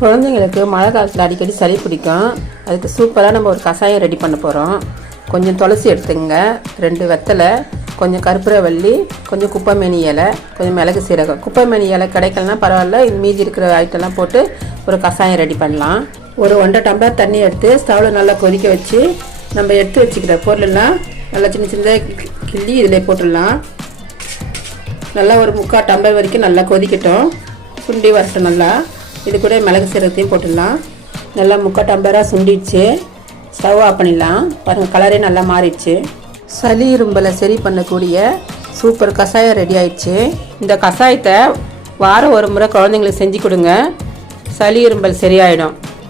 குழந்தைங்களுக்கு மழை காலத்தில் அடிக்கடி சளி பிடிக்கும். அதுக்கு சூப்பராக நம்ம ஒரு கஷாயம் ரெடி பண்ண போகிறோம். கொஞ்சம் துளசி எடுத்துங்க, 2 வெத்தலை, கொஞ்சம் கற்பூரவள்ளி, கொஞ்சம் குப்பைமேனி இலை, கொஞ்சம் மிளகு சீரகம். குப்பைமேனி இலை கிடைக்கலனா பரவாயில்ல, இது மீதி இருக்கிற ஐட்டம்லாம் போட்டு ஒரு கஷாயம் ரெடி பண்ணலாம். ஒரு 1.5 டம்ளர் தண்ணி எடுத்து ஸ்டவ்வில் நல்லா கொதிக்க வச்சு நம்ம எடுத்து வச்சுக்கிற பொருளெல்லாம் நல்லா சின்ன சின்னதாக கிள்ளி இதில் போட்டுடலாம். நல்லா ஒரு 3/4 டம்ளர் வரைக்கும் நல்லா கொதிக்கட்டும், சுண்டி வரட்டும். நல்லா இது கூட மிளகு சீரகத்தையும் போட்டுடலாம். நல்லா 3/4 டம்ளராக சுண்டிடுச்சு. ஸ்டவ் ஆஃப் பண்ணிடலாம். பாருங்கள், கலரே நல்லா மாறிடுச்சு. சளி இரும்பலை சரி பண்ணக்கூடிய சூப்பர் கஷாயம் ரெடி ஆயிடுச்சு. இந்த கஷாயத்தை வாரம் ஒரு முறை குழந்தைங்களுக்கு செஞ்சு கொடுங்க, சளி இரும்பல் சரியாயிடும்.